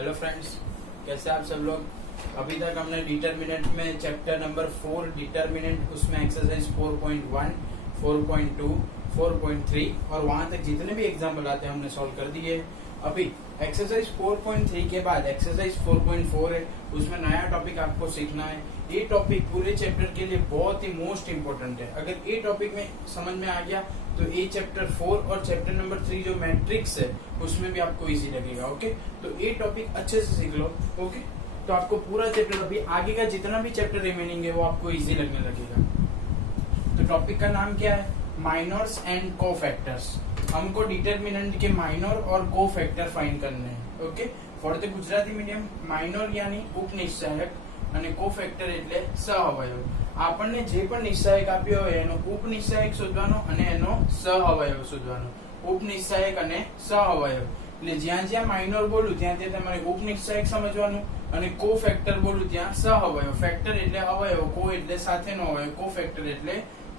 Hello friends, कैसे आप सब लोग। अभी तक हमने डिटरमिनेंट में चैप्टर नंबर 4 डिटरमिनेंट, उसमें एक्सरसाइज 4.1, 4.2, 4.3 और वहां तक जितने भी एग्जाम्पल आते हैं हमने सॉल्व कर दिए। अभी एक्सरसाइज 4.3 के बाद एक्सरसाइज 4.4 है, उसमें नया टॉपिक आपको सीखना है। ये टॉपिक पूरे चैप्टर के लिए बहुत ही मोस्ट इम्पोर्टेंट है। अगर ये टॉपिक में समझ में आ गया तो ये चैप्टर 4 और चैप्टर नंबर 3 जो मैट्रिक्स है उसमें भी आपको इजी लगेगा। ओके, तो ये टॉपिक अच्छे से सीख लो। ओके, तो आपको पूरा चैप्टर, अभी आगे का जितना भी चैप्टर रिमेनिंग है वो आपको इजी लगने लगेगा। तो टॉपिक का नाम क्या है? Minors and cofactors. हमको डिटरमिनेंट के माइनर और कोफैक्टर फाइंड करने हैं। Okay, for the Gujarati medium minor यानी ઉપનિશ્ચાયક અને કોફેક્ટર એટલે સહઅવયવ। આપણને જે પણ નિશ્ચાયક આપ્યો હોય એનો ઉપનિશ્ચાયક શોધવાનો અને એનો સહઅવયવ શોધવાનો। ઉપનિશ્ચાયક અને સહઅવયવ એટલે જ્યાં જ્યાં માઇનોર બોલું ત્યાં ત્યાં તમારે ઉપનિશ્ચાયક સમજવાનું અને કોફેક્ટર બોલું ત્યાં સહઅવયવ। ફેક્ટર એટલે અવયવ, કો એટલે સાથેનો અવયવ, કોફેક્ટર એટલે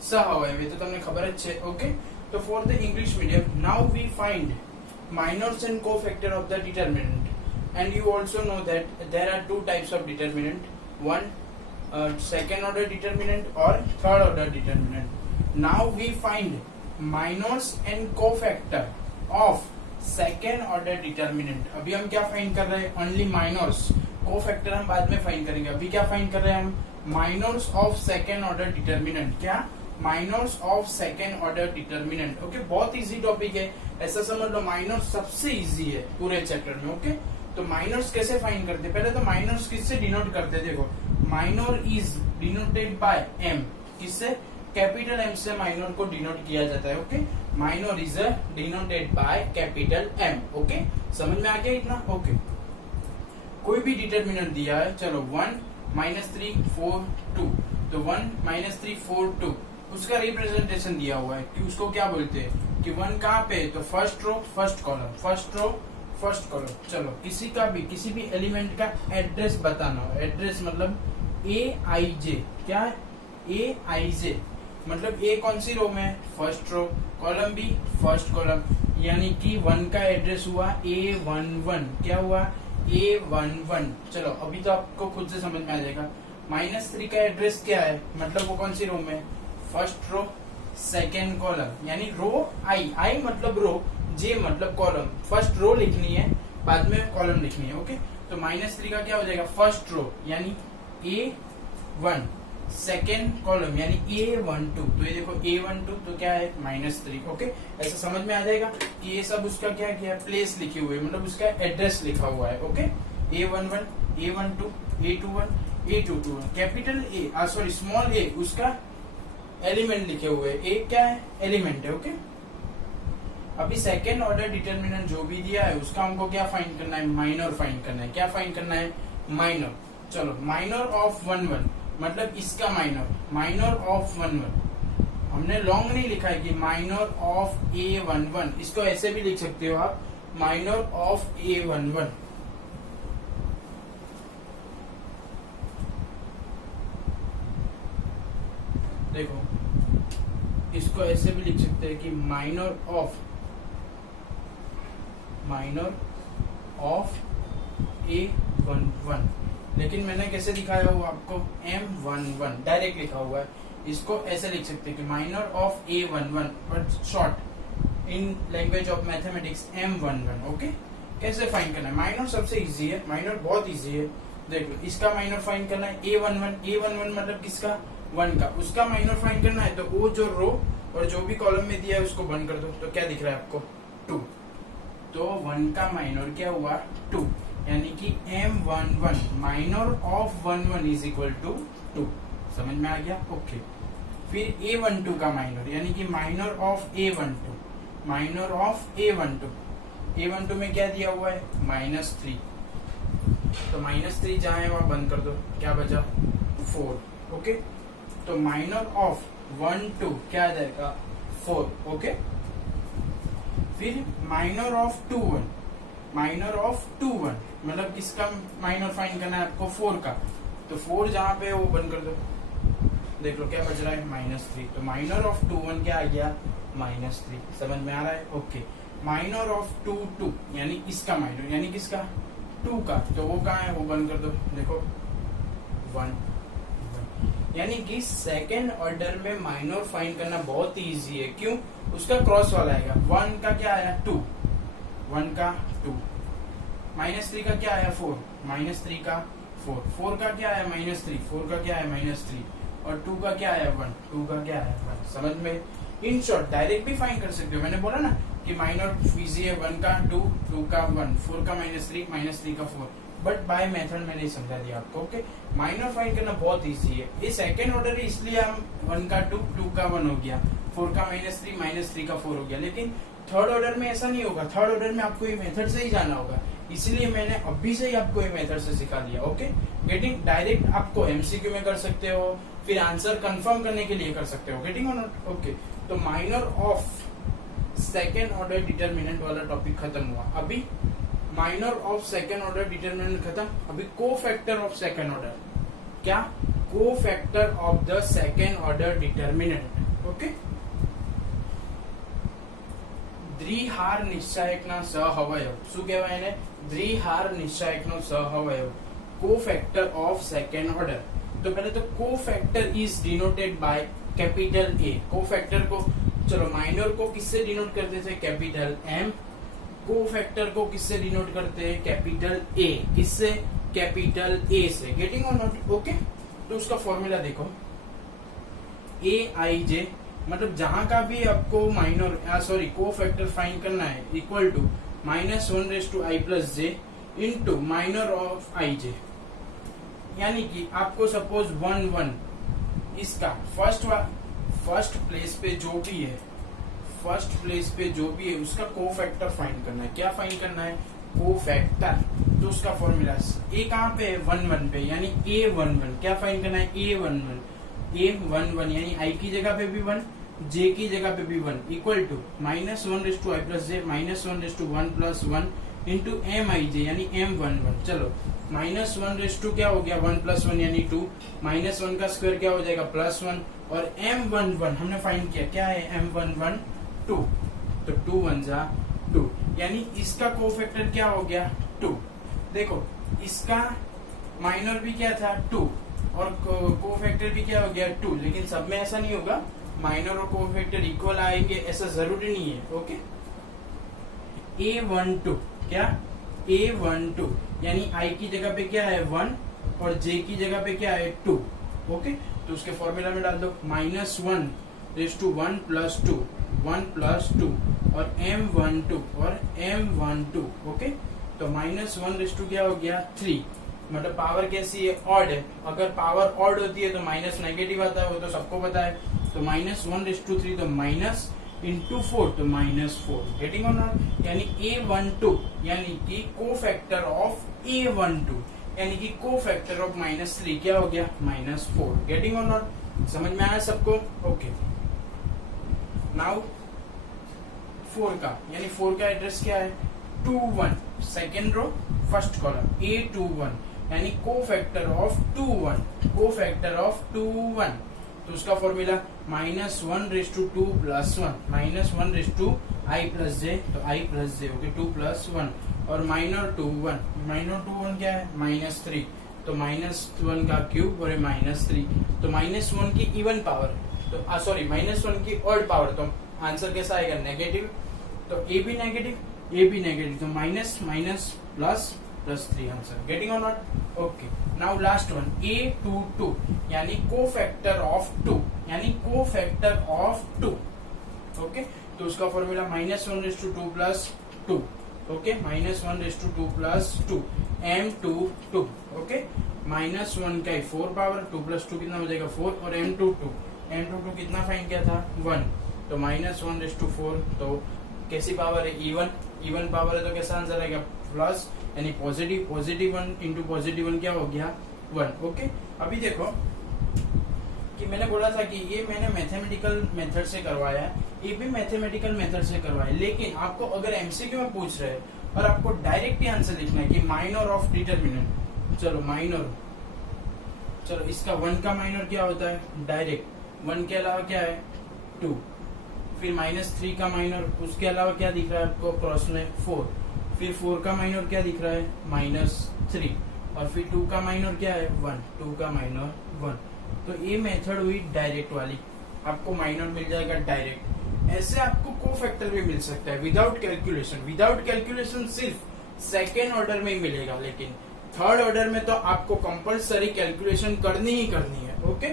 સહઅવયવ। એ તો તમને ખબર જ છે। ઓકે, તો for the English medium now we find minors and cofactor of the determinant, and you also know that there are two types of determinant, one second order determinant or third order determinant. Now we find minors and cofactor of second order determinant। अभी हम क्या find कर रहे हैं? Only miners. Cofactor हम बाद में find करेंगे। अभी क्या फाइंड कर रहे हैं हम? Minors of second order determinant. क्या? Minors of second order determinant. Okay, बहुत इजी टॉपिक है, ऐसा समझ लो। माइनर्स सबसे इजी है पूरे चैप्टर में। ओके, तो माइनर्स कैसे फाइंड करते? पहले तो माइनर्स किससे डिनोट करते? देखो, minor is denoted by M. किससे? कैपिटल एम से माइनर को डिनोट किया जाता है। Okay, minor is denoted by capital M. Okay, समझ में आ गया इतना? ओके, कोई भी डिटरमिनेंट दिया है, चलो 1 -3 4 2, तो 1 -3 4 2 उसका रिप्रेजेंटेशन दिया हुआ है कि उसको क्या बोलते हैं कि 1 कहाँ पे? तो first row first column, first row first column. चलो, किसी भी एलिमेंट का एड्रेस बताना हो। एड्रेस मतलब AIJ। क्या है? AIJ मतलब ए कौन सी रो में? First row. कॉलम भी फर्स्ट कॉलम, यानी कि 1 का एड्रेस हुआ A11। क्या हुआ? A11। चलो, अभी तो आपको खुद से समझ में आ जाएगा। -3 का एड्रेस क्या है? मतलब वो कौन सी रो में? फर्स्ट रो सेकेंड कॉलम, यानी रो आई मतलब रो, जे मतलब कॉलम। फर्स्ट रो लिखनी है, बाद में कॉलम लिखनी है। ओके, तो -3 का क्या हो जाएगा? फर्स्ट रो यानी A1, सेकेंड कॉलम यानी A12। तो ये देखो A12 तो क्या है? -3। ओके, ऐसा समझ में आ जाएगा कि ये सब उसका क्या किया? प्लेस लिखे हुए, मतलब उसका एड्रेस लिखा हुआ है। Okay, A11, A12, A21, A22। Capital A sorry small A उसका एलिमेंट लिखे हुए। ए क्या है? एलिमेंट है। ओके, अभी सेकेंड ऑर्डर डिटरमिनेंट जो भी दिया है उसका हमको क्या फाइंड करना है? माइनर फाइंड करना है। क्या फाइंड करना है? माइनर। चलो, माइनर ऑफ 11 मतलब इसका माइनर, माइनर ऑफ 11। हमने लॉन्ग नहीं लिखा है कि माइनर ऑफ A11, इसको ऐसे भी लिख सकते हो आप, माइनर ऑफ A11। देखो, इसको ऐसे भी लिख सकते हैं कि माइनर ऑफ A11, लेकिन मैंने कैसे दिखाया वो आपको? M11 डायरेक्ट लिखा हुआ है। इसको ऐसे लिख सकते हैं कि minor of A11, but short in language of mathematics M11। Okay, कैसे फाइंड करना है? माइनर सबसे इजी है, माइनर बहुत इजी है। देखो, इसका माइनर फाइंड करना है A11 मतलब किसका? 1 का। उसका माइनर फाइंड करना है तो वो जो रो और जो भी कॉलम में दिया है उसको बंद कर दो। तो क्या दिख रहा है आपको? 2। तो 1 का माइनर क्या हुआ? 2, यानी कि M11 minor of 11 is equal to 2। समझ में आ गया? ओके, फिर A12 का माइनर यानी कि minor of A12, minor of A12 में क्या दिया हुआ है? -3। तो -3 जहां है वहां बंद कर दो। क्या बचा? 4। ओके, तो माइनर ऑफ 1 2 क्या आ जाएगा? 4। ओके, फिर माइनर ऑफ 2 1, माइनर ऑफ 2 1 मतलब किसका माइनर फाइंड करना है आपको? 4 का। तो 4 जहां पे वो बंद कर दो। देख लो क्या बच रहा है? -3। तो माइनर ऑफ 2 1 क्या आ गया? -3। समझ में आ रहा है? ओके, माइनर ऑफ 2 2 यानी इसका माइनर, यानी किसका? 2 का, तो वो कहाँ है, वो बंद कर दो, देखो 1, यानी कि सेकेंड ऑर्डर में माइनर फाइंड करना बहुत ही इजी है। क्यों, उसका क्रॉस वाला आएगा। 1 का क्या आया 2, 1 का 2, -3 का क्या आया 4, -3 का 4, 4 का क्या आया -3, 4 का क्या आया -3, और 2 का क्या आया 1, 2 का क्या आया 1। समझ में। इन शॉर्ट डायरेक्ट भी फाइंड कर सकते हो, मैंने बोला ना कि माइनर इजी है। 1 का 2, 2 का 1, 4 का -3, -3 का 4, बट बाय मेथड मैंने समझा दिया आपको। ओके, माइनर फाइंड करना बहुत इजी है। ये सेकंड ऑर्डर है, इसलिए हम 1 का 2, 2 का 1 हो गया, 4 का -3, -3 का 4 हो गया। लेकिन थर्ड ऑर्डर में ऐसा नहीं होगा। थर्ड ऑर्डर में आपको ये मेथड से ही जाना होगा, इसलिए मैंने अभी से ही आपको ये मेथड से सिखा दिया। Okay, getting. डायरेक्ट आपको एमसीक्यू में कर सकते हो, फिर आंसर कंफर्म करने के लिए कर सकते हो। Getting or not. ओके, तो minor of second order determinant वाला टॉपिक खत्म हुआ। अभी minor of second order determinant खत्म। अभी कोफैक्टर ऑफ सेकेंड ऑर्डर, क्या, cofactor of the second order determinant. Okay, દ્વિહાર નિશ્ચાયકના સહઅવયવ શું કહેવાય એને, દ્વિહાર નિશ્ચાયકનો સહઅવયવ, કોફેક્ટર ઓફ સેકન્ડ ઓર્ડર। तो पहले तो cofactor is denoted by capital A. Cofactor को, चलो माइनर को किससे डिनोट करते थे, कैपिटल एम। कोफैक्टर को किससे डिनोट करते हैं, कैपिटल ए। किससे, कैपिटल ए से। Getting or not. ओके, तो उसका फॉर्मूला देखो, ए आई जे, मतलब जहां का भी आपको माइनर सॉरी कोफैक्टर फाइंड करना है, equal to -1/i+j into minor of i j. यानी कि आपको सपोज 1 1 इसका फर्स्ट प्लेस पे जो भी है, फर्स्ट प्लेस पे जो भी है उसका कोफैक्टर फाइंड करना है। क्या फाइंड करना है, कोफैक्टर। तो उसका फॉर्मूला ए कहाँ पे है, 1 1 पे, यानी a11। क्या फाइंड करना है, a11, a11 यानी i की जगह पे भी 1, j की जगह पे भी 1, equal to -1/i+j -1/1+1 into mij यानी m11। चलो -1 क्या हो गया, 1+1 यानी 2, -1 का स्क्वायर क्या हो जाएगा, +1, और m11 हमने फाइंड किया, क्या है m11 2, तो 2 1 जा 2, यानी इसका कोफैक्टर क्या हो गया 2। देखो इसका माइनर भी क्या था 2 और कोफैक्टर भी क्या हो गया 2, लेकिन सब में ऐसा नहीं होगा, माइनर और कोफैक्टर इक्वल आएंगे ऐसा जरूरी नहीं है। ओके, a12 क्या, a12 यानी i की जगह पे क्या है 1 और j की जगह पे क्या है 2। ओके, तो उसके फॉर्मूला में डाल दो, -1/1 + 2, 1 + 2 और m12 और m12। ओके, तो -1 क्या हो गया 3, मतलब पावर कैसी है, ऑड है। अगर पावर ऑड होती है तो माइनस नेगेटिव आता है, वो तो सबको पता है। तो -1/3 तो माइनस इंटू 4 तो -4। Getting or not. यानी a12 यानी कि कोफैक्टर ऑफ a12 यानी कि कोफैक्टर ऑफ -3 क्या हो गया -4। गेटिंग और नॉट, समझ में आया सबको। ओके, नाउ 4 का, यानी 4 का एड्रेस क्या है 2 1, second row first column a21 यानी कोफैक्टर ऑफ 2 1, कोफैक्टर ऑफ 2 1। तो उसका फॉर्मूला -1/2 + 1 -1/i+j, तो i+j ओके 2 + 1 और -2 1 क्या है -3, तो -1 का क्यूब और -3, तो -1 की इवन पावर, तो सॉरी -1 की ऑड पावर, तो आंसर कैसा आएगा नेगेटिव। तो ए भी नेगेटिव, तो minus plus +3 answer. Getting or not. Okay, now last one a22 यानी कोफैक्टर ऑफ 2, यानी कोफैक्टर ऑफ 2। ओके, तो उसका फॉर्मूला -1/2 + 2। Okay, -1/2 + 2 m22। ओके, -1 का 4 पावर, 2 + 2 कितना हो जाएगा 4, और m22 कितना फाइंड किया था 1, तो -1/4, तो कैसी पावर है इवन पावर है, तो कैसा आंसर आएगा प्लस, यानी पॉजिटिव 1 इंटू +1 क्या हो गया 1। ओके, अभी देखो कि मैंने बोला था कि ये मैंने मैथमेटिकल मेथड से करवाया है, ये भी मैथमेटिकल मेथड से करवाया, लेकिन आपको अगर एमसीक्यू में पूछ रहे हैं और आपको डायरेक्ट ही आंसर लिखना है कि माइनर ऑफ डिटरमिनेंट, चलो माइनर, चलो इसका 1 का माइनर क्या होता है डायरेक्ट 1 के अलावा क्या है 2, फिर -3 का माइनर, उसके अलावा क्या दिख रहा है आपको क्रॉस में 4, फिर 4 का माइनर क्या दिख रहा है, -3, और फिर 2 का माइनर क्या है, 1, 2 का माइनर 1। तो ये मेथड हुई डायरेक्ट वाली, आपको माइनर मिल जाएगा डायरेक्ट। ऐसे आपको कोफैक्टर भी मिल सकता है विदाउट कैलकुलेशन। विदाउट कैलकुलेशन सिर्फ सेकेंड ऑर्डर में ही मिलेगा, लेकिन थर्ड ऑर्डर में तो आपको कंपलसरी कैलकुलेशन करनी ही करनी है। ओके,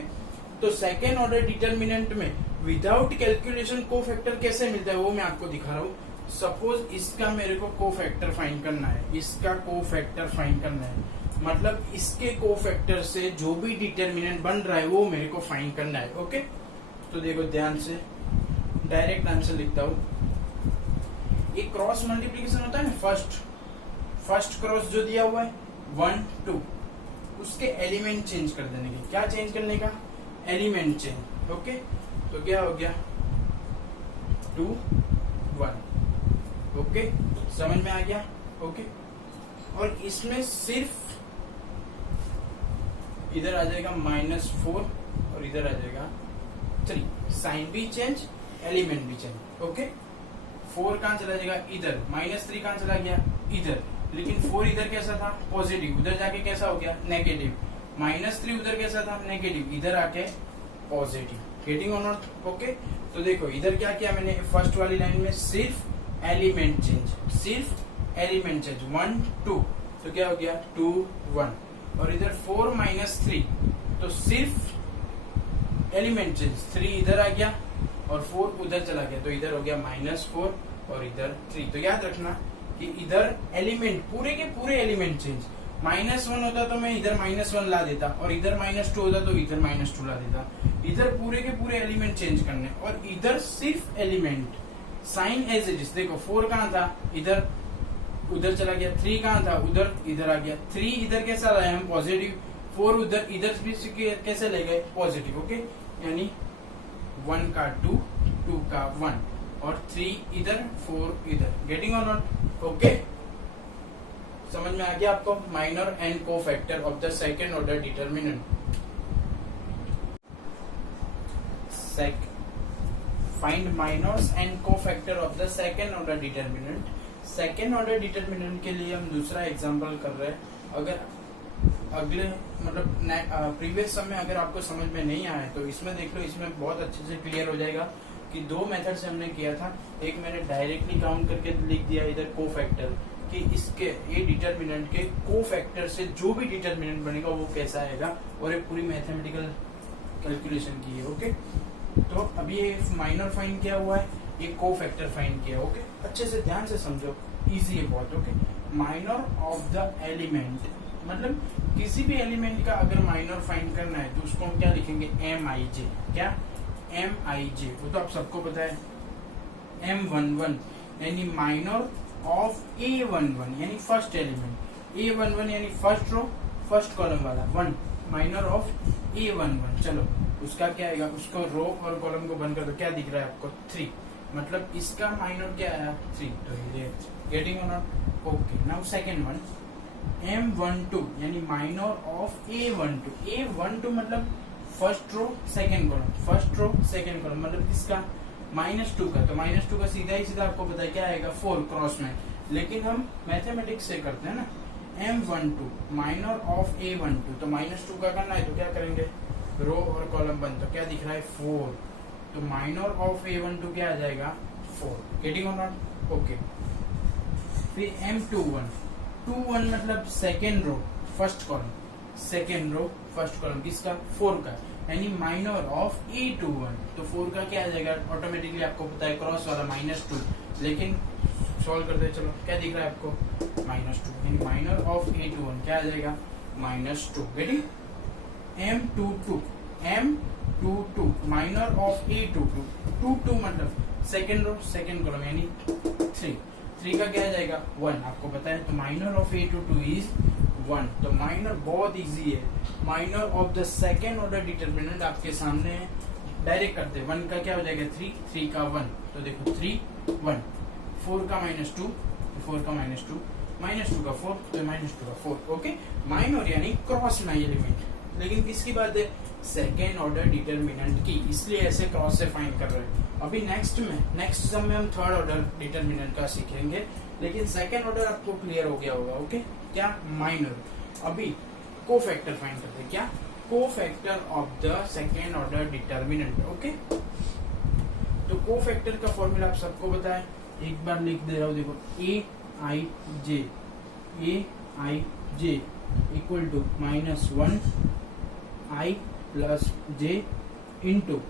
तो सेकेंड ऑर्डर डिटर्मिनेंट में विदाउट कैलकुलेशन कोफैक्टर कैसे मिलता है वो मैं आपको दिखा रहा हूँ। सपोज इसका मेरे को कोफैक्टर फाइंड करना है, इसका कोफैक्टर फाइंड करना है, मतलब इसके कोफैक्टर से जो भी डिटर्मिनेंट बन रहा है वो मेरे को फाइंड करना है। ओके, तो देखो ध्यान से, डायरेक्ट आंसर लिखता हूँ। एक क्रॉस मल्टीप्लीकेशन होता है ना, फर्स्ट क्रॉस जो दिया हुआ है 1 2, उसके एलिमेंट चेंज कर देने के। क्या चेंज करने का, एलिमेंट चेंज। ओके, तो क्या हो गया 2 1। ओके, समझ में आ गया। ओके, और इसमें सिर्फ इधर आ जाएगा -4 और इधर आ जाएगा 3, साइन भी चेंज, एलिमेंट भी चेंज। ओके, 4 कहां चला जाएगा, इधर, -3 कहां चला गया, इधर, लेकिन 4 इधर कैसा था, पॉजिटिव, उधर जाके कैसा हो गया, नेगेटिव, -3 उधर कैसा था, नेगेटिव, इधर आके positive. Getting or not. Okay, तो देखो इधर क्या किया मैंने, फर्स्ट वाली लाइन में सिर्फ एलिमेंट चेंज, सिर्फ एलिमेंट चेंज 1 2, तो क्या हो गया 2 1, और इधर 4 -3, तो सिर्फ एलिमेंट चेंज, 3 इधर आ गया और 4 उधर चला गया, तो इधर हो गया -4 और इधर 3। तो याद रखना कि इधर एलिमेंट पूरे के पूरे एलिमेंट चेंज, -1 होता तो मैं इधर -1 ला देता, और इधर -2 होता तो इधर -2 ला देता। इधर पूरे के पूरे एलिमेंट चेंज करने, और इधर सिर्फ element, sign as it is. देखो 4 कहां था, इधर, उधर चला गया, 3 कहां था, उधर, इधर आ गया, 3 इधर कैसा लाए हम, पॉजिटिव, 4 उधर, इधर भी कैसे ले गए, पॉजिटिव। ओके, यानी 1 का 2, 2 का 1, और 3 इधर, 4 इधर। Getting or not. ओके, समझ में आ गया आपको, minor and cofactor of the second order determinant. Find minors and cofactor of the second order determinant. Second order determinant के लिए हम दूसरा एग्जांपल कर रहे हैं। अगर अगले मतलब प्रीवियस सम में अगर आपको समझ में नहीं आया तो इसमें देख लो, इसमें बहुत अच्छे से क्लियर हो जाएगा कि 2 मेथड से हमने किया था। एक मैंने डायरेक्टली काउंट करके लिख दिया इधर कोफैक्टर, कि इसके ये डिटर्मिनेंट के कोफैक्टर से जो भी डिटर्मिनेंट बनेगा वो कैसा आएगा, और एक पूरी मैथमेटिकल कैलकुलेशन की है। ओके, तो अभी ये माइनर फाइंड किया हुआ है, ये कोफैक्टर फाइंड किया। ओके, अच्छे से ध्यान से समझो, इजी है बहुत। Okay, minor of the element, मतलब किसी भी एलिमेंट का अगर माइनर फाइंड करना है तो उसको हम क्या लिखेंगे, MIJ। क्या, MIJ, वो तो आप सबको पता है। M11 यानी माइनर ऑफ A11 यानी फर्स्ट एलिमेंट, A11 यानी फर्स्ट रो फर्स्ट कॉलम वाला 1, माइनर ऑफ A11। चलो उसका क्या आएगा, उसको रो और कॉलम को बंद कर दो, क्या दिख रहा है आपको 3, मतलब इसका माइनर क्या आया 3, तो ये getting or not. Okay, now second one, M12 यानी माइनर ऑफ A12। A12 मतलब first row second column, first row second column, मतलब इसका -2 का, तो -2 का सीधा ही सीधा आपको पता है क्या आएगा 4 क्रॉस में, लेकिन हम मैथमेटिक्स से करते हैं ना। M12 माइनर ऑफ A12, तो -2 का करना है तो क्या करेंगे, रो और कॉलम बंद, तो क्या दिख रहा है 4, तो माइनर ऑफ A12 क्या आ जाएगा 4। Getting or not. ओके, फिर M21 मतलब second row first column, second row first column किसका, 4 का, यानी माइनर ऑफ A21, तो 4 का क्या आ जाएगा, ऑटोमेटिकली आपको पता है क्रॉस वाला -2, लेकिन सॉल्व करते हैं। चलो क्या दिख रहा है आपको, -2, यानी माइनर ऑफ A21 क्या आ जाएगा -2। Getting. M22 minor of A22, 22 मतलब सेकेंड रो सेकेंड कॉलम यानी 3 का क्या आ जाएगा 1, आपको पता है, तो माइनर ऑफ A22 इज 1। तो माइनर बहुत इजी है, minor of the second order determinant आपके सामने है, डायरेक्ट करते हैं। 1 का क्या हो जाएगा 3 का 1, तो देखो 3 1, 4 का -2, 4 का -2, -2 का 4, तो -2 का 4। ओके, माइनर यानी क्रॉस में एलिमेंट, लेकिन किसकी बात है, सेकेंड ऑर्डर डिटर्मिनेंट की, इसलिए ऐसे क्रॉस से फाइंड कर रहे हैं। अभी नेक्स्ट सम में हम थर्ड ऑर्डर डिटर्मिनेंट का सीखेंगे, लेकिन सेकेंड ऑर्डर आपको क्लियर हो गया होगा। ओके, क्या माइनर। अभी कोफैक्टर फाइंड करते हैं। क्या cofactor of the second order determinant. Okay, तो कोफैक्टर का फॉर्मूला आप सबको पता है, एक बार लिख दे रहा हूं, देखो a i j equal to -1 i plus j into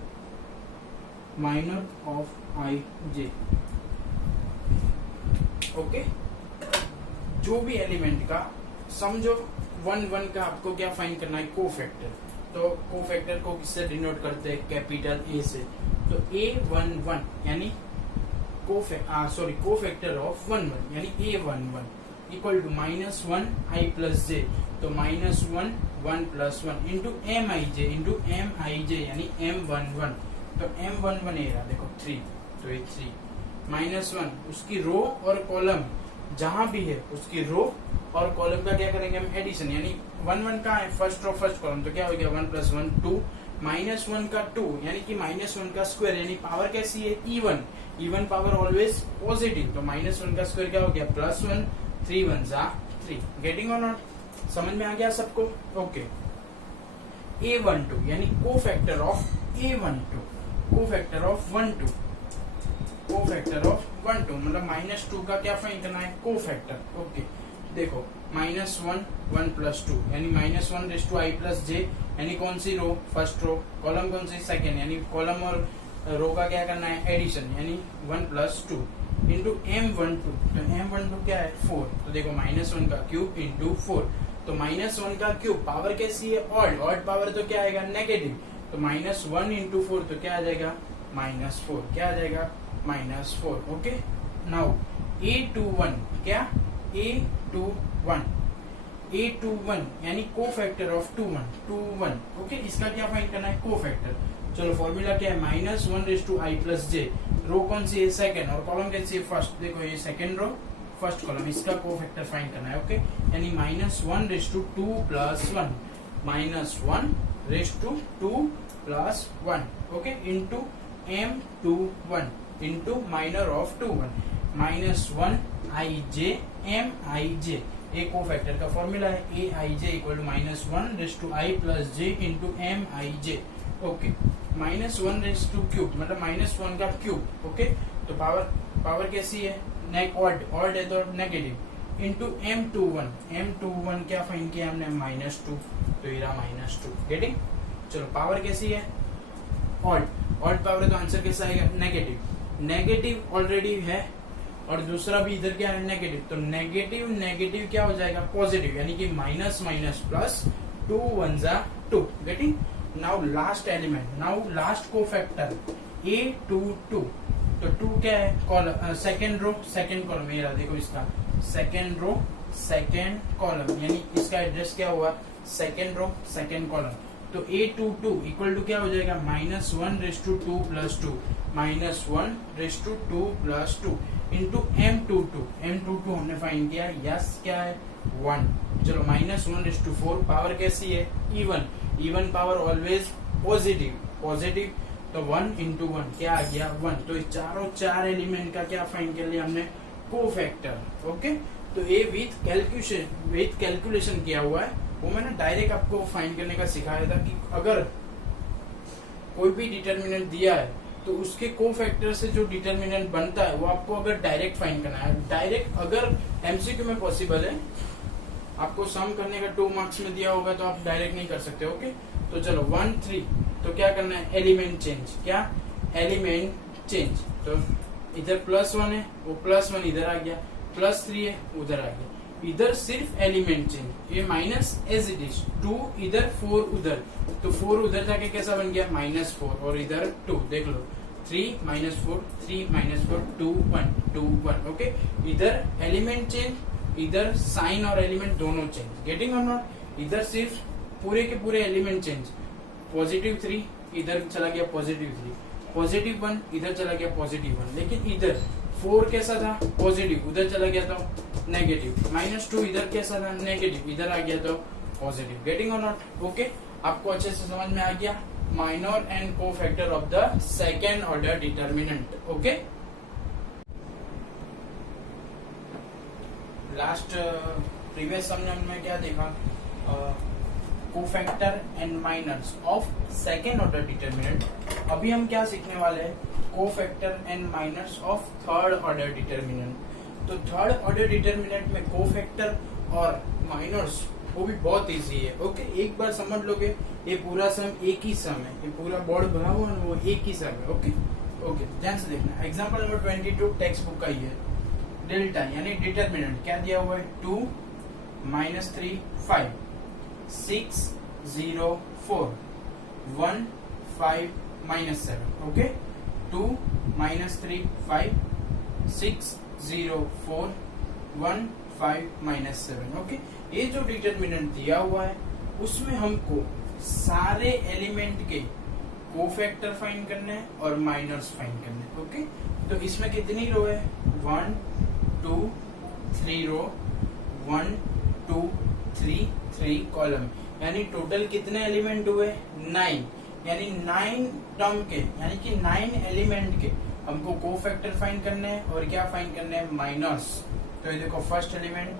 minor of i j. Okay, जो भी एलिमेंट का समझो 1 का आपको क्या फाइंड करना है, कोफैक्टर। तो कोफैक्टर को किससे डिनोट करते हैं, कैपिटल ए से। तो A11 यानी कोफैक्टर ऑफ 1 यानी A11 equal to -1 i plus j. तो -1 1 plus 1 into m i j यानी M11। तो M11 ए रहा, देखो 3, तो ये 3 -1 उसकी रो और कॉलम जहां भी है उसकी रो और कॉलम का क्या करेंगे हम, एडिशन। यानी 1 का है फर्स्ट रो फर्स्ट कॉलम, तो क्या हो गया 1 प्लस 1 2, -1 का 2 यानी कि -1 का स्क्वायर, यानी पावर कैसी है, इवन पावर ऑलवेज पॉजिटिव। तो -1 का स्क्वायर क्या हो गया +1, 3 1 जा 3। गेटिंग और नॉट, समझ में आ गया सबको। ओके, A12 यानी cofactor of A12, cofactor of 12, cofactor of 12 मतलब -2 का क्या फाइंड करना है, कोफैक्टर। ओके, देखो -1 1 प्लस 2 यानी -1 रेज़ टू आई प्लस जे, यानी कौन सी रो, फर्स्ट रो, कॉलम कौन सी, सेकेंड, यानी कॉलम और रो का क्या करना है, एडिशन, यानी 1 प्लस 2 इंटू M12। तो M12 क्या है 4, तो देखो -1 का क्यूब इंटू 4। तो -1 का क्यूब पावर कैसी है, ऑड पावर तो क्या आएगा, नेगेटिव। तो -1 इंटू 4 तो क्या आ जाएगा -4, क्या आ जाएगा -4। ओके, नाउ A21 क्या, A21 यानी कोफैक्टर ऑफ 21। ओके, इसका क्या फाइंड करना है, कोफैक्टर। चलो फॉर्मूला क्या है, -1 रेज़ टू आई प्लस जे। रो कौन सी है, सेकंड, और कॉलम कैसी है, फर्स्ट। देखो ये सेकंड रो फर्स्ट कॉलम, इसका कोफैक्टर फाइंड करना है। ओके, यानी -1 raise to 2 plus 1, -1 raise to 2 plus 1। Okay, into M21 into minor of 21 -1 i j m i j. A cofactor का फॉर्मूला है, a i j equal to -1 raise to i plus j into m i j. Okay, -1 raise to cube मतलब -1 का cube. Okay, तो power कैसी है, odd है तो negative, into M21 क्या फाइंड किया हमने, -2, तो ये रहा -2। गेटिंग, चलो पावर कैसी है, ऑड पावर है तो आंसर कैसा आएगा, नेगेटिव ऑलरेडी है और दूसरा भी इधर क्या है, नेगेटिव। तो नेगेटिव क्या हो जाएगा, पॉजिटिव, यानी कि माइनस प्लस 2 1 जा 2। Getting, now last element, now last cofactor A22। तो 2 क्या है, सेकेंड रो सेकेंड कॉलम, मेरा देखो इसका सेकेंड रो सेकेंड कॉलम, यानी इसका एड्रेस क्या हुआ, सेकेंड रो सेकेंड कॉलम। तो A22 इक्वल टू क्या हो जाएगा, -1 raise to 2 plus 2, -1 raise to 2 plus 2 into M22 हमने फाइंड किया, यस क्या है 1। चलो -1 रेज़ टू 4, पावर कैसी है, इवन पावर ऑलवेज पॉजिटिव। तो 1 इंटू 1 क्या आ गया 1। तो चारों 4 एलिमेंट का क्या फाइंड कर लिया हमने, कोफैक्टर। ओके, तो ये विथ कैलकुलेशन किया हुआ है, वो मैंने डायरेक्ट आपको फाइंड करने का सिखाया था कि अगर कोई भी डिटर्मिनेंट दिया है तो उसके कोफैक्टर से जो डिटर्मिनेंट बनता है वो आपको अगर डायरेक्ट फाइंड करना है। डायरेक्ट अगर एमसीक्यू में पॉसिबल है, आपको सम करने का 2 मार्क्स में दिया होगा तो आप डायरेक्ट नहीं कर सकते। ओके, तो चलो 1 3, तो क्या करना है, एलिमेंट चेंज। क्या, एलिमेंट चेंज। तो इधर +1 है, वो +1 इधर आ गया, +3 है उधर आ गया, इधर सिर्फ एलिमेंट चेंज। ये माइनस एज इट इज, 2 इधर 4 उधर, तो 4 उधर जाके कैसा बन गया -4, और इधर 2, देख लो 3 -4 3 -4 2 1 2 1। ओके, इधर एलिमेंट चेंज, इधर साइन और एलिमेंट दोनों चेंज। गेटिंग और नॉट, इधर सिर्फ पूरे के पूरे एलिमेंट चेंज, +3 इधर चला गया +3, +1 इधर चला गया +1, लेकिन इधर 4 कैसा था, पॉजिटिव, उधर चला गया तो नेगेटिव, -2 इधर कैसा था, नेगेटिव, इधर आ गया तो positive. Getting or not, okay, आपको अच्छे से समझ में आ गया minor and cofactor of the second order determinant. Okay, last previous sum में हमने क्या देखा, cofactor and minors of second order determinant. अभी हम क्या सीखने वाले हैं, cofactor and minors of third order determinant. तो थर्ड ऑर्डर डिटरमिनेंट में कोफैक्टर और माइनर्स वो भी बहुत इजी है। ओके, एक बार समझ लोगे, ये पूरा सम एक ही सम है, ये पूरा बोर्ड भरा हुआ वो एक ही सम है। ओके ओके, ध्यान से देखना। एग्जांपल नंबर 22 टेक्स्ट बुक का ही है। डेल्टा यानी डिटरमिनेंट क्या दिया हुआ है, 2 -3 5 6 0 4 1 5 -7। ओके, 2 -3 5 6 0 4 1 5 -7। ओके, ये जो डिटरमिनेंट दिया हुआ है उसमें हमको सारे एलिमेंट के कोफैक्टर फाइंड करने हैं और माइनर्स फाइंड करने हैं। ओके, तो इसमें कितनी रो है, 1 2 3 रो, 1 2 3 3 कॉलम, यानी टोटल कितने एलिमेंट हुए, 9। यानी 9 टर्म के यानी कि 9 एलिमेंट के हमको कोफैक्टर फाइंड करने हैं और क्या फाइंड करने हैं, माइनर्स। तो ये देखो, first element,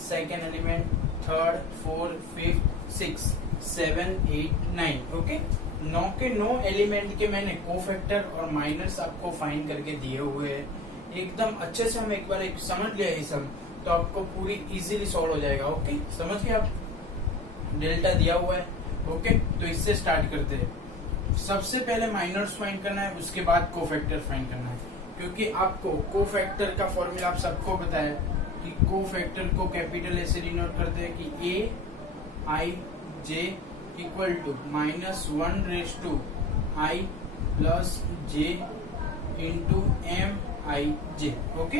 second element, third, fourth, fifth, 6 7 8 9। Okay, 9 के 9 एलिमेंट के मैंने कोफैक्टर और माइनर्स आपको फाइंड करके दिए हुए हैं। एकदम अच्छे से हम एक बार समझ लिया ये सब, तो आपको पूरी इजीली सॉल्व हो जाएगा। ओके, समझ गए आप, डेल्टा दिया हुआ है। ओके, तो इससे स्टार्ट करते हैं। सबसे पहले माइनर्स फाइंड करना है, उसके बाद कोफैक्टर फाइंड करना है, क्योंकि आपको कोफैक्टर का फॉर्मूला आप सबको पता है कि कोफैक्टर को कैपिटल ए से डिनोट करते हैं कि a i j equal to -1 i plus j into m i j. Okay,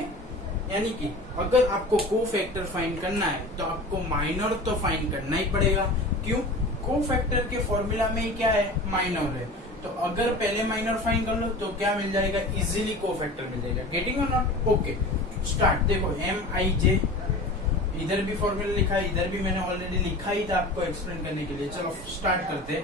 यानी कि अगर आपको कोफैक्टर फाइंड करना है तो आपको माइनर तो फाइंड करना ही पड़ेगा। क्यों, कोफैक्टर के फॉर्मूला में ही क्या है, माइनर है। तो अगर पहले माइनर फाइंड कर लो तो क्या मिल जाएगा, इजीली कोफैक्टर मिल जाएगा। Getting or not? Okay, start. देखो, एम आई जे, इधर भी फॉर्मूला लिखा है, इधर भी मैंने ऑलरेडी लिखा ही था आपको एक्सप्लेन करने के लिए। चलो स्टार्ट करते हैं।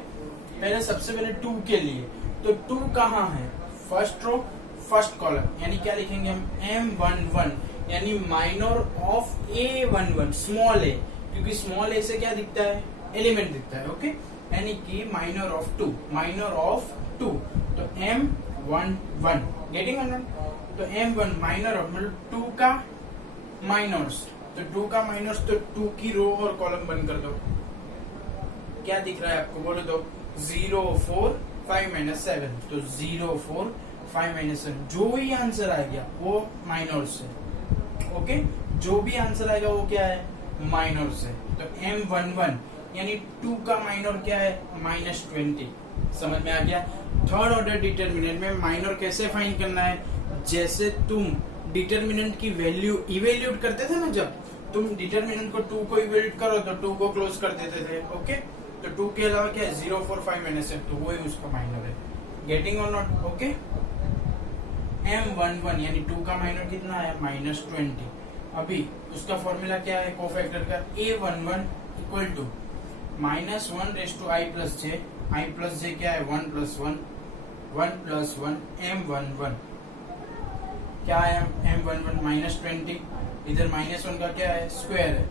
पहले सबसे पहले 2 के लिए, तो 2 कहाँ है, फर्स्ट रो फर्स्ट कॉलम, यानी क्या लिखेंगे हम, M11 यानी माइनर ऑफ A11, स्मॉल ए, क्योंकि स्मॉल ए से क्या दिखता है, एलिमेंट दिखता है। ओके, यानी कि माइनर ऑफ 2, माइनर ऑफ 2, तो M11। Getting or not? तो M1 माइनर ऑफ, मतलब 2 का माइनर्स, तो 2 का माइनस, तो 2 की रो और कॉलम बंद कर दो। क्या दिख रहा है आपको, बोलो तो, 0 4 5 -7, तो 0 4 5 -7, जो भी आंसर आ गया वो माइनर्स है। ओके, जो भी आंसर आएगा वो क्या है, माइनर्स है। तो M11 यानी 2 का माइनर क्या है, -20। समझ में आ गया? थर्ड ऑर्डर डिटरमिनेंट में माइनर कैसे फाइंड करना है, जैसे तुम डिटरमिनेंट की वैल्यू इवेल्यूट करते थे ना, जब तुम डिटरमिनेंट को 2 को इवेल्यूट करो तो 2 को क्लोज कर देते थे। ओके, तो 2 के अलावा क्या है, 0 4 5 -7, तो वो ही उसका माइनर है। Getting or not? Okay, M11 यानी 2 का माइनर कितना है, -20। अभी उसका फॉर्मूला क्या है कोफैक्टर का, A11 equal to -1 plus j, i plus j क्या है, 1 + 1 1 + 1 M11 क्या है, M11 -20, इधर -1 का क्या है, स्क्वायर है।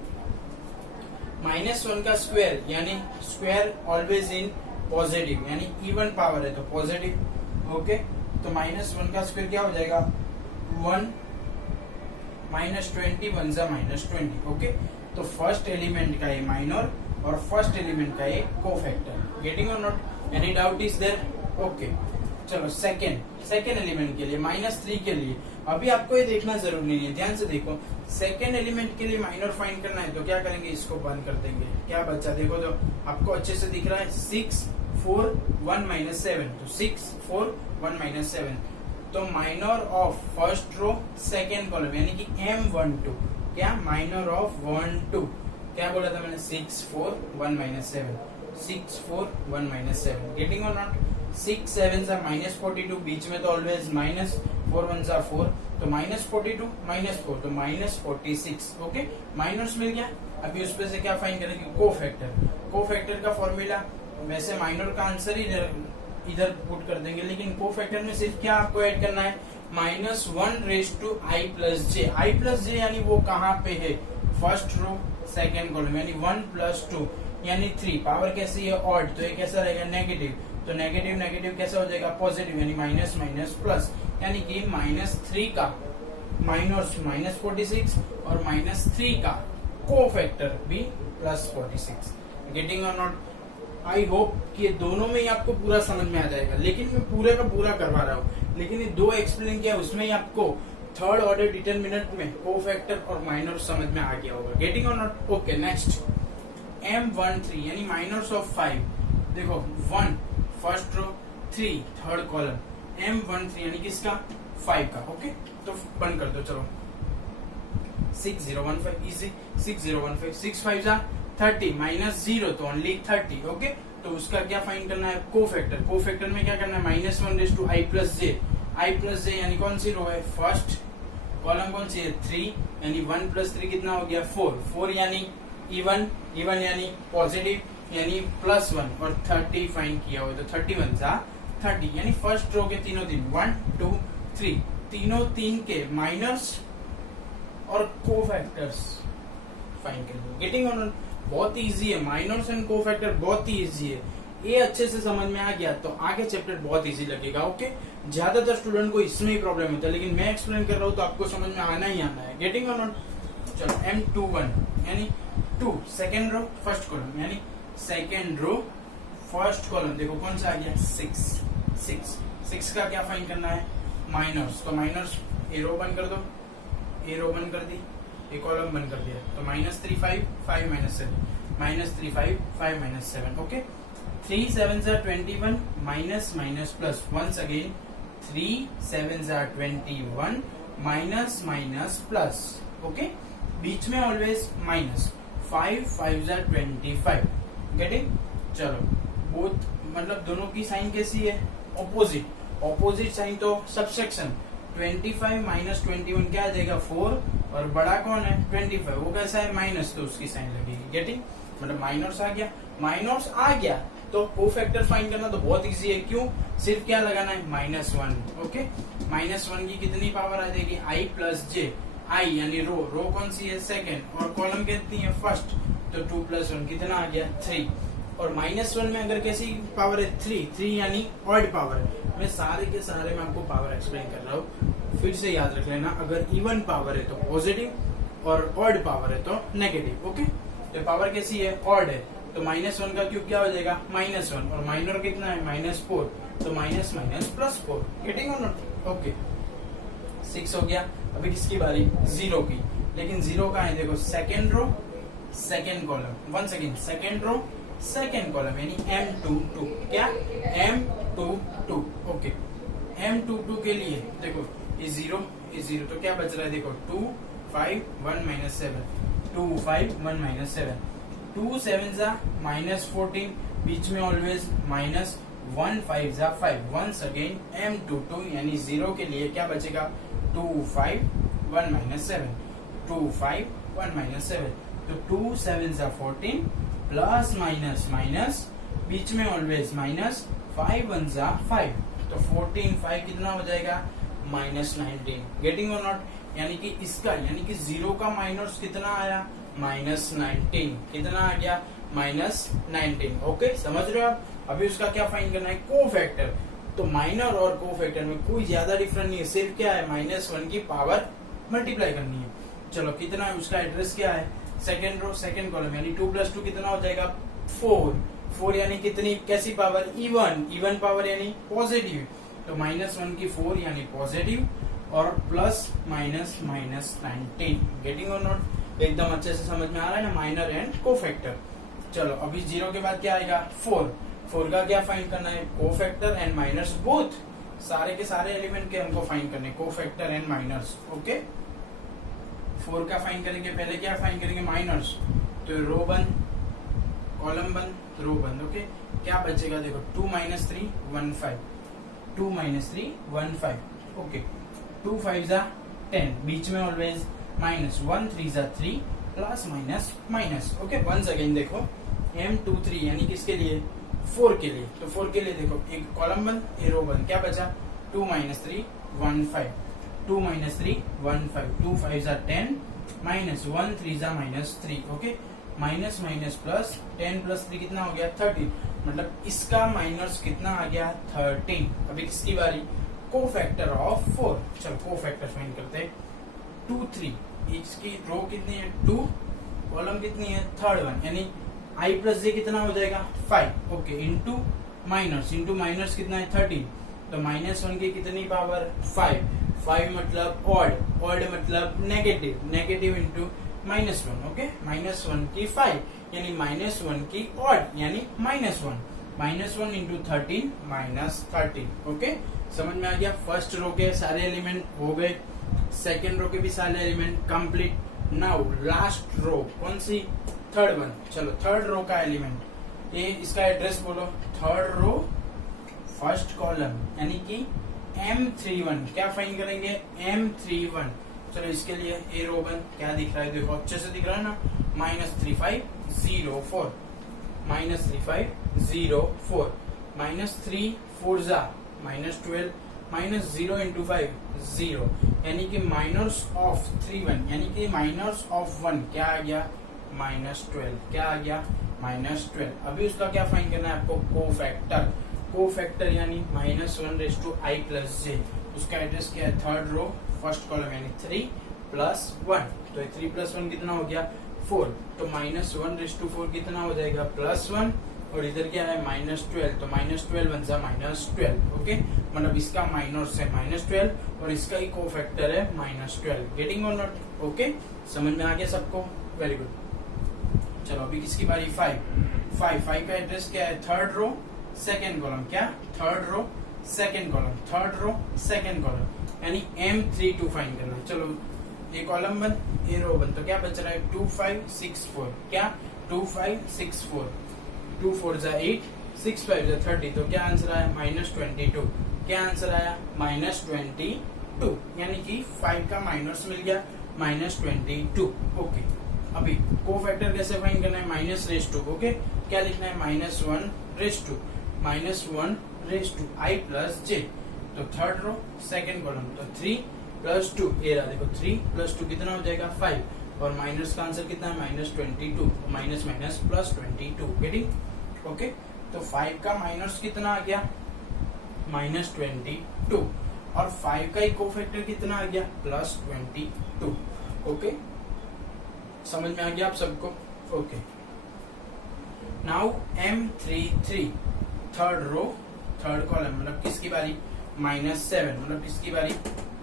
-1 का स्क्वायर यानी स्क्वायर ऑलवेज इन पॉजिटिव, यानी इवन पावर है तो पॉजिटिव। ओके, तो -1 का स्क्वायर क्या हो जाएगा, 1 -20 1 × -20। ओके, तो फर्स्ट एलिमेंट का ये माइनर और फर्स्ट एलिमेंट का ये cofactor. Getting or not? Any doubt is there? Okay, चलो सेकेंड एलिमेंट के लिए, -3 के लिए अभी आपको ये देखना जरूरी नहीं है, ध्यान से देखो। सेकेंड एलिमेंट के लिए माइनर फाइंड करना है तो क्या करेंगे, इसको बंद कर देंगे। क्या बचा, देखो तो आपको अच्छे से दिख रहा है, 6 4 1 -7, तो 6 4 1 -7। तो minor of first row second column यानी कि M12, क्या माइनर ऑफ 1 2, क्या बोला था मैंने, 6 4 1 -7, 6 4 1 -7। Getting or not? 6 7 -42, बीच में तो ऑलवेज माइनस, 4 1 4, तो -42 -4, तो -46। ओके, माइनस मिल गया। अभी उस पे से क्या फाइंड करेंगे, कोफैक्टर का फॉर्मूला, वैसे माइनर का आंसर ही इधर पुट कर देंगे, लेकिन कोफैक्टर में सिर्फ क्या आपको ऐड करना है, -1 × I + j। I + j यानी वो कहाँ पे है, फर्स्ट रो सेकेंड कॉलम यानी 1 + 2 यानी 3। पावर कैसी है ऑड, तो ये कैसा रहेगा नेगेटिव, तो नेगेटिव नेगेटिव कैसा हो जाएगा पॉजिटिव यानी माइनस माइनस प्लस, यानी कि -3 का माइनस -46 और -3 का कोफैक्टर भी +46। Getting or not? I hope कि ये दोनों में ही आपको पूरा समझ में आ जाएगा, लेकिन मैं पूरे का पूरा करवा रहा हूँ, लेकिन ये 2 एक्सप्लेन किया उसमें ही आपको थर्ड ऑर्डर डिटरमिनेंट में कोफैक्टर और माइनर समझ में आ गया होगा। Getting or not? Okay next M13 यानी माइनर्स ऑफ 5। देखो 1 first row 3 third column, M13 यानी किसका 5 का। ओके तो बंद कर दो, चलो 6015 इजी 6015 6 5 जा 30 -0 तो ओनली 30। ओके तो उसका क्या फाइंड करना है कोफैक्टर। कोफैक्टर में क्या करना है -1 i + j यानी कौन सी रो है फर्स्ट कॉलम कौन सी है 3 यानी 1 + 3 कितना हो गया 4 4 यानी इवन यानी पॉजिटिव यानी +1 और 30 फाइंड किया हुआ तो 31 जा 30 यानी फर्स्ट रो के तीनों 1 2 3 तीनों 3 के माइनर्स और कोफैक्टर्स फाइंड करेंगे। Getting on? बहुत इजी है, माइनर्स एंड कोफैक्टर बहुत ही इजी है। ये अच्छे से समझ में आ गया तो आगे चैप्टर बहुत इजी लगेगा। ओके ज्यादातर स्टूडेंट को इसमें ही प्रॉब्लम होता है, लेकिन मैं एक्सप्लेन कर रहा हूँ तो आपको समझ में आना ही आना है। Getting on? चलो M21 यानी 2 सेकेंड रो फर्स्ट कॉलम यानी सेकेंड रो फर्स्ट कॉलम, देखो कौन सा आ गया 6 का क्या फाइंड करना है माइनर्स, तो माइनर्स ए रो बंद कर दो, ए रो बंद कर दी, ए कॉलम बंद कर दिया, तो -3 5 5 -7 -3 5 5 -7। Okay 3 7 21 minus minus plus, once again 3 7 21 minus minus plus. Okay बीच में ऑलवेज माइनस, 5 5 25। गेटिंग? चलो बोथ मतलब दोनों की साइन कैसी है ऑपोजिट साइन, तो सबसेक्शन 25 -21 क्या आ जाएगा 4 और बड़ा कौन है 25 वो कैसा है माइनस, तो उसकी साइन लगेगी। गेटिंग? मतलब माइनस आ गया तो कोफैक्टर फाइंड करना तो बहुत इजी है। क्यों? सिर्फ क्या लगाना है -1। ओके -1 की कितनी पावर आ जाएगी i + j, i यानी रो कौन सी है सेकेंड और कॉलम कितनी है फर्स्ट, तो 2 + 1 कितना आ गया 3। और -1 में अगर कैसी पावर है 3 यानी ऑड पावर। मैं सारे के सारे में आपको पावर एक्सप्लेन कर रहा हूँ, फिर से याद रख लेना। अगर इवन पावर है तो पॉजिटिव और ऑड पावर है तो नेगेटिव। ओके तो पावर कैसी है ऑड है, तो -1 का क्यूब क्या हो जाएगा -1 और माइनर कितना है -4, तो minus minus +4। Getting or not? Okay 6 हो गया। अभी किसकी बारी 0 की, लेकिन 0 का है देखो second row second column, once again second row second column यानी M22 क्या M22। ओके M22 के लिए देखो ये 0 तो क्या बच रहा है देखो 2 5 1 -7 2 5 1 -7 2 7 -14 बीच में always minus 1 5 5 once again M22 यानी 0 के लिए क्या बचेगा 2 5 1 -7 2 5 1 -7 तो 2 7 14 प्लस माइनस माइनस बीच में ऑलवेज माइनस 5 1 5 तो 14 5 कितना हो जाएगा -19। Getting or not? यानी कि इसका यानी कि 0 का माइनस कितना आया -19, कितना आ गया -19। ओके समझ रहे हो आप? अभी उसका क्या फाइंड करना है कोफैक्टर। तो माइनर और कोफैक्टर में कोई ज्यादा डिफरेंस नहीं है, सिर्फ क्या है -1 की पावर मल्टीप्लाई करनी है। चलो कितना है उसका एड्रेस क्या है सेकेंड रो सेकेंड कॉलम यानी 2 + 2 कितना हो जाएगा 4 यानी कितनी कैसी पावर इवन पावर यानी पॉजिटिव, तो -1 की 4 यानी पॉजिटिव और plus minus -19। Getting or not? एकदम अच्छे से समझ में आ रहा है ना माइनर एंड कोफैक्टर। चलो अभी 0 के बाद क्या आएगा 4 का क्या फाइंड करना है कोफैक्टर एंड माइनर्स बोथ, सारे के सारे एलिमेंट के हमको फाइंड करने कोफैक्टर एंड माइनर्स। ओके 4 का फाइंड करेंगे, पहले क्या फाइंड करेंगे माइनर्स, तो रो बंद कॉलम बंद रो बंद। ओके क्या बचेगा देखो 2 - 3 1 5 2 - 3 1 5। ओके 2 5 10 बीच में always -1 3 3 plus minus minus. Okay once again देखो M23 यानी किसके लिए 4 के लिए, तो 4 के लिए देखो एक कॉलम बंद ए रो बंद, क्या बचा 2 - 3 1 5 2 - 3 1 5 2 5 10 माइनस 1 3 जा -3 okay, minus minus plus 10 plus 3 कितना हो गया 13, मतलब इसका माइनस कितना आ गया 13। अभी किसकी बारी, कोफैक्टर ऑफ 4। चल कोफैक्टर फाइंड करते हैं, 2 3, इसकी रो कितनी है 2, कॉलम कितनी है थर्ड वन, यानी i प्लस जे कितना हो जाएगा 5 ओके, इंटू माइनस कितना है 13, तो -1 की कितनी पावर 5 मतलब ऑड मतलब नेगेटिव इंटू -1 ओके, -1 की 5 यानी -1 की ऑड यानी -1 इंटू 13 -13 ओके, समझ में आ गया। फर्स्ट रो के सारे एलिमेंट हो गए, सेकेंड रो के भी सारे element complete. Now last row कौन सी, थर्ड वन। चलो थर्ड रो का एलिमेंट, ये इसका एड्रेस बोलो, थर्ड रो फर्स्ट कॉलम यानी कि M31। क्या फाइंड करेंगे M31। चलो इसके लिए ए रो वन क्या दिख रहा है, देखो अच्छे से दिख रहा है ना, -3504 -3504 -3 4 जा -12 -0 इंटू 5 0, यानी कि माइनस ऑफ 31 यानी कि माइनस ऑफ 1 क्या आ गया -12, क्या आ गया -12। अभी उसका क्या फाइंड करना है आपको, कोफैक्टर यानी -1 + i + j। उसका एड्रेस क्या है, थर्ड रो फर्स्ट कॉलम यानी 3 + 1, तो 3 + 1 कितना हो गया 4, तो -1/4 कितना हो जाएगा +1, और इधर क्या है -12, तो -12 बन जा -12 ओके, मतलब इसका माइनस है -12 और इसका ही कोफैक्टर है -12। गेटिंग और नॉट ओके, समझ में आ गया सबको, वेरी गुड। चलो अभी किसकी बारी, 5 का एड्रेस क्या है, थर्ड रो सेकेंड कॉलम, क्या थर्ड रो सेकेंड कॉलम यानी M32 फाइंड करना है। चलो ये कॉलम बन ये रो बन, तो क्या बच रहा है 2564, क्या 2564, 2 4 जा 8 6 5 जा 30, तो क्या आंसर आया -22, क्या आंसर आया -22, यानी कि 5 का माइनस मिल गया -22 ओके। अभी कोफैक्टर कैसे फाइंड करना है, -2 ओके, क्या लिखना है -1 i + j, तो थर्ड रो सेकेंड कॉलम, तो 3 + 2 ये रहा, देखो 3 + 2 कितना हो जाएगा 5, और माइनस का आंसर कितना है -22, माइनस +22 गेटिंग ओके। तो 5 का माइनस कितना आ गया -22, और 5 का ही कोफैक्टर कितना आ गया +22 ओके, समझ में आ गया आप सबको okay. Now M33 third row third column, मतलब किसकी बारी -7, मतलब किसकी बारी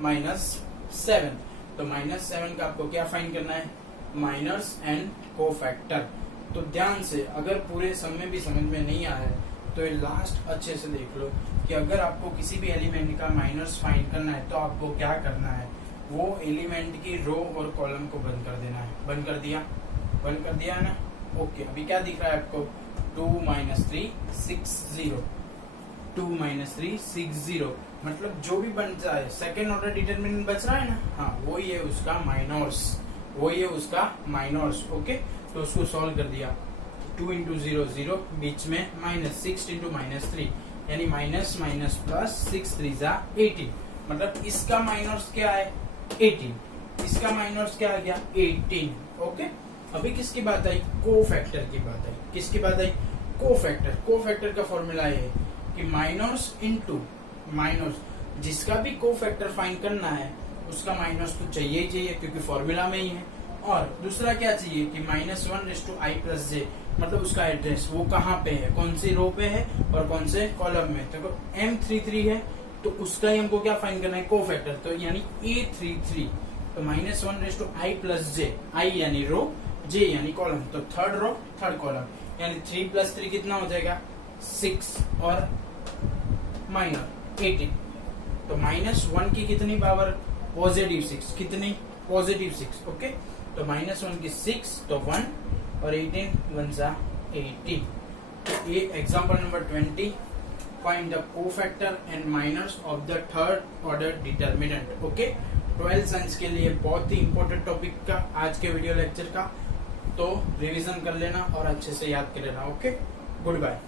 -7, तो -7 का आपको क्या फाइंड करना है, माइनस एंड कोफैक्टर। तो ध्यान से, अगर पूरे सम में भी समझ में नहीं आया है तो ये लास्ट अच्छे से देख लो कि अगर आपको किसी भी एलिमेंट का माइनस फाइंड करना है तो आपको क्या करना है, वो एलिमेंट की रो और कॉलम को बंद कर देना है। बंद कर दिया है ना ओके। अभी क्या दिख रहा है आपको 2 - 3 6 0, 2 - 3 6 0, मतलब जो भी बन जाए सेकेंड ऑर्डर डिटरमिनेंट बच रहा है ना, हाँ वही है उसका माइनस ओके। तो उसको सॉल्व कर दिया, 2 × 0 0, बीच में -6 × -3 यानी माइनस प्लस 6 3 जा 18, मतलब इसका माइनस क्या है 18, इसका माइनस क्या आ गया 18 ओके। अभी किसकी बात आई, कोफैक्टर की बात आई, किसकी बात आई कोफैक्टर का फॉर्मूला है कि माइनस इंटू माइनस, जिसका भी कोफैक्टर फाइंड करना है उसका माइनस तो चाहिए ही चाहिए क्योंकि फॉर्मूला में ही है, और दूसरा क्या चाहिए कि -1 i + j, मतलब उसका एड्रेस वो कहाँ पे है, कौन सी रो पे है और कौन से कॉलम में। तो M33 है तो उसका ही हमको क्या फाइंड करना है कोफैक्टर, तो यानी A33, तो -1 i + j, i यानी रो j यानी कॉलम, तो थर्ड रो थर्ड कॉलम यानी 3 + 3 कितना हो जाएगा 6 और माइनर 18, तो -1 की कितनी पावर +6, कितनी +6 ओके। तो -1 की 6 तो 1 और 18 1 जा 18। तो ये example number 20, find the cofactor and minors of the third order determinant okay. 12th science के लिए बहुत ही इंपॉर्टेंट टॉपिक का आज के वीडियो लेक्चर का, तो रिवीजन कर लेना और अच्छे से याद कर लेना ओके। Good bye.